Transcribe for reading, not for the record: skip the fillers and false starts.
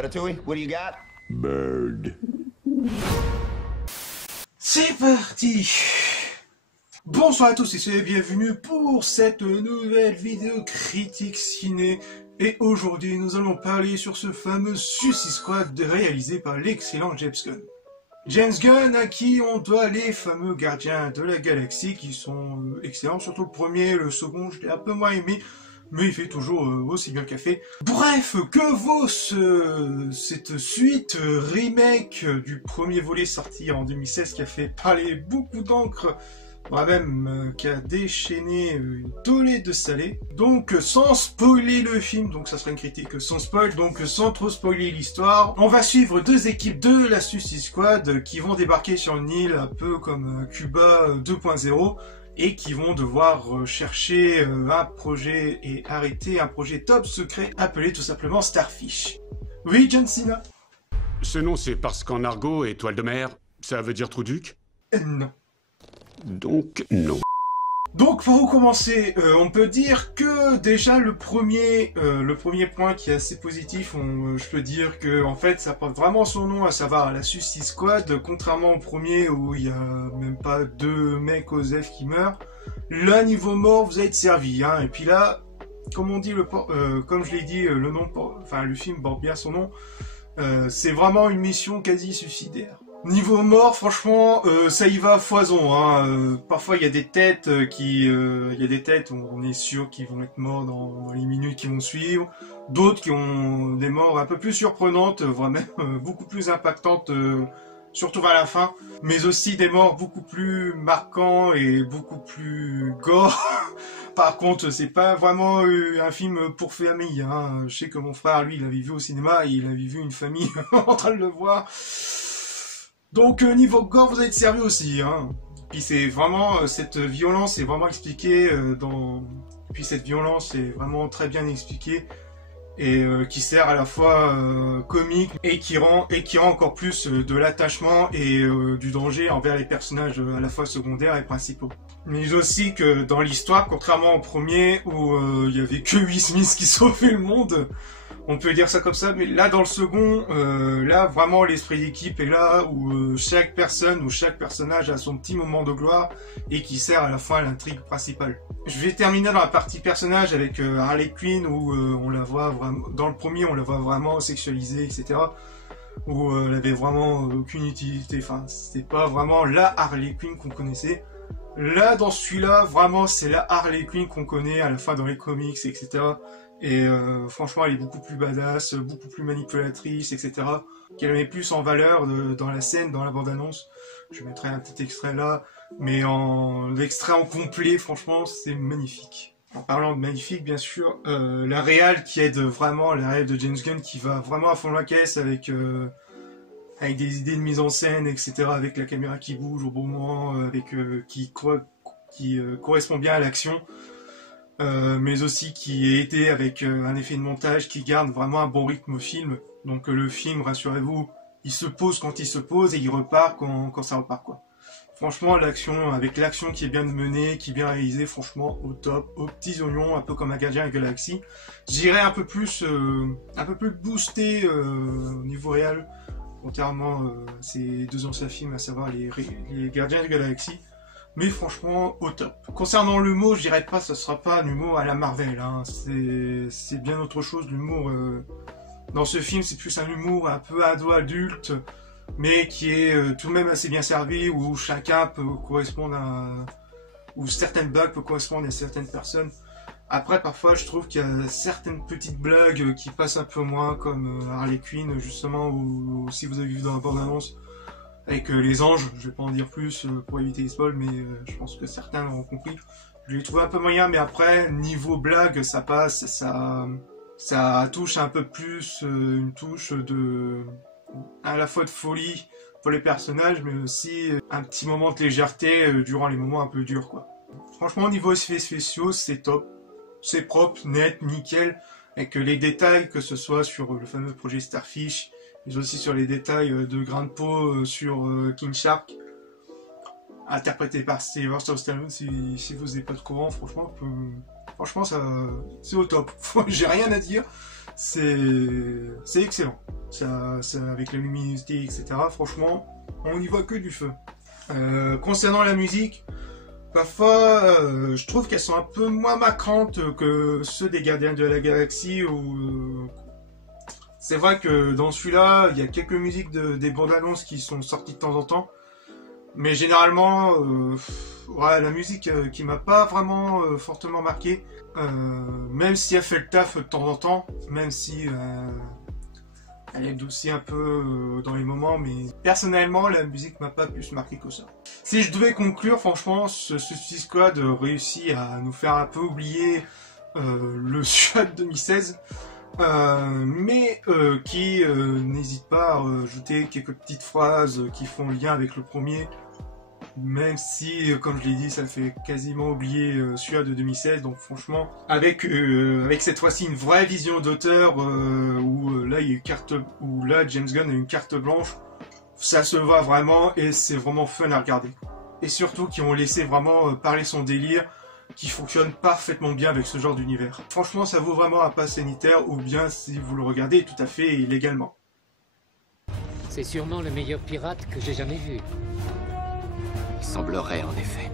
Ratatouille, what do you got? Bird. C'est parti. Bonsoir à tous et bienvenue pour cette nouvelle vidéo critique ciné. Et aujourd'hui, nous allons parler sur ce fameux Suicide Squad réalisé par l'excellent James Gunn. James Gunn à qui on doit les fameux Gardiens de la Galaxie qui sont excellents, surtout le premier, le second je l'ai un peu moins aimé, mais il fait toujours aussi bien le café. Bref, que vaut cette suite remake du premier volet sorti en 2016 qui a fait parler beaucoup d'encre, même qui a déchaîné une tollée de salé. Donc sans spoiler le film, donc ça sera une critique sans spoil, donc sans trop spoiler l'histoire, on va suivre deux équipes de la Suicide Squad qui vont débarquer sur une île un peu comme Cuba 2.0 et qui vont devoir chercher un projet et arrêter un projet top secret appelé tout simplement Starfish. Oui, John Cena? Ce nom c'est parce qu'en argot, étoile de mer, ça veut dire trou-duc? Non. Donc non. Donc pour commencer, on peut dire que déjà le premier point qui est assez positif, je peux dire que en fait ça porte vraiment son nom, à savoir la Suicide Squad, contrairement au premier où il y a même pas deux mecs OSEF qui meurent. Là niveau mort vous allez être servi, hein. Et puis là, comme on dit comme je l'ai dit, le film porte bien son nom. C'est vraiment une mission quasi suicidaire. Niveau mort, franchement, ça y va à foison, hein. Parfois, il y a des têtes où on est sûr qu'ils vont être morts dans les minutes qui vont suivre. D'autres qui ont des morts un peu plus surprenantes, voire même beaucoup plus impactantes, surtout vers la fin. Mais aussi des morts beaucoup plus marquants et beaucoup plus gore. Par contre, c'est pas vraiment un film pour famille, hein. Je sais que mon frère, lui, il l'avait vu au cinéma, il avait vu une famille en train de le voir. Donc niveau gore, vous allez être servi aussi, hein. Puis c'est vraiment cette violence est vraiment expliquée Puis cette violence est vraiment très bien expliquée et qui sert à la fois comique et qui rend encore plus de l'attachement et du danger envers les personnages à la fois secondaires et principaux. Mais aussi que dans l'histoire, contrairement au premier où il y avait que Will Smith qui sauvait le monde. On peut dire ça comme ça, mais là dans le second, là vraiment l'esprit d'équipe est là où chaque personne ou chaque personnage a son petit moment de gloire et qui sert à la fois à l'intrigue principale. Je vais terminer dans la partie personnage avec Harley Quinn où on la voit vraiment, dans le premier on la voit vraiment sexualisée, etc. Où elle avait vraiment aucune utilité, enfin c'était pas vraiment la Harley Quinn qu'on connaissait. Là dans celui-là, vraiment c'est la Harley Quinn qu'on connaît à la fois dans les comics, etc. Et franchement, elle est beaucoup plus badass, beaucoup plus manipulatrice, etc. Qu'elle met plus en valeur dans la scène, dans la bande-annonce. Je mettrai un petit extrait là, mais l'extrait en complet, franchement, c'est magnifique. En parlant de magnifique, bien sûr, la réal qui aide vraiment, la réal de James Gunn qui va vraiment à fond la caisse avec des idées de mise en scène, etc. Avec la caméra qui bouge au bon moment, qui correspond bien à l'action. Mais aussi qui est aidé avec un effet de montage qui garde vraiment un bon rythme au film. Donc le film, rassurez-vous, il se pose quand il se pose et il repart quand ça repart, quoi. Franchement, avec l'action qui est bien menée, qui est bien réalisée, franchement, au top, aux petits oignons, un peu comme un Gardien de la Galaxie. J'irais un peu plus boosté au niveau réel, contrairement à ces deux anciens films, à savoir les Gardiens de la Galaxie. Mais franchement, au top. Concernant l'humour, je dirais pas, ça sera pas un humour à la Marvel, hein. C'est bien autre chose, l'humour. Dans ce film, c'est plus un humour un peu ado-adulte, mais qui est tout de même assez bien servi, où chacun peut correspondre où certaines blagues peuvent correspondre à certaines personnes. Après, parfois, je trouve qu'il y a certaines petites blagues qui passent un peu moins, comme Harley Quinn, justement, ou si vous avez vu dans la bande-annonce, avec les anges, je vais pas en dire plus pour éviter les spoils, mais je pense que certains l'auront compris. Je l'ai trouvé un peu moyen, mais après, niveau blague, ça passe, ça touche un peu plus, une touche à la fois de folie pour les personnages, mais aussi un petit moment de légèreté durant les moments un peu durs, quoi. Franchement, au niveau effets spéciaux, c'est top. C'est propre, net, nickel, avec les détails, que ce soit sur le fameux projet Starfish, mais aussi sur les détails de grain de peau sur King Shark, interprété par Sylvester Stallone. Si vous n'êtes pas de courant, franchement, ça, c'est au top. J'ai rien à dire. C'est excellent. avec la luminosité, etc. Franchement, on n'y voit que du feu. Concernant la musique, parfois, je trouve qu'elles sont un peu moins marquantes que ceux des Gardiens de la Galaxie. C'est vrai que dans celui-là, il y a quelques musiques des bandes annonces qui sont sorties de temps en temps. Mais généralement, ouais, la musique qui m'a pas vraiment fortement marqué. Même si elle fait le taf de temps en temps, même si elle aide aussi un peu dans les moments, mais personnellement, la musique m'a pas plus marqué que ça. Si je devais conclure, franchement, ce Suicide Squad réussit à nous faire un peu oublier le Suicide 2016, mais qui n'hésite pas à ajouter quelques petites phrases qui font lien avec le premier, même si, comme je l'ai dit, ça fait quasiment oublier celui-là de 2016. Donc franchement, avec cette fois-ci une vraie vision d'auteur, où là il y a où là James Gunn a une carte blanche, ça se voit vraiment et c'est vraiment fun à regarder. Et surtout qui ont laissé vraiment parler son délire, qui fonctionne parfaitement bien avec ce genre d'univers. Franchement, ça vaut vraiment un pass sanitaire, ou bien si vous le regardez tout à fait légalement. C'est sûrement le meilleur pirate que j'ai jamais vu. Il semblerait en effet.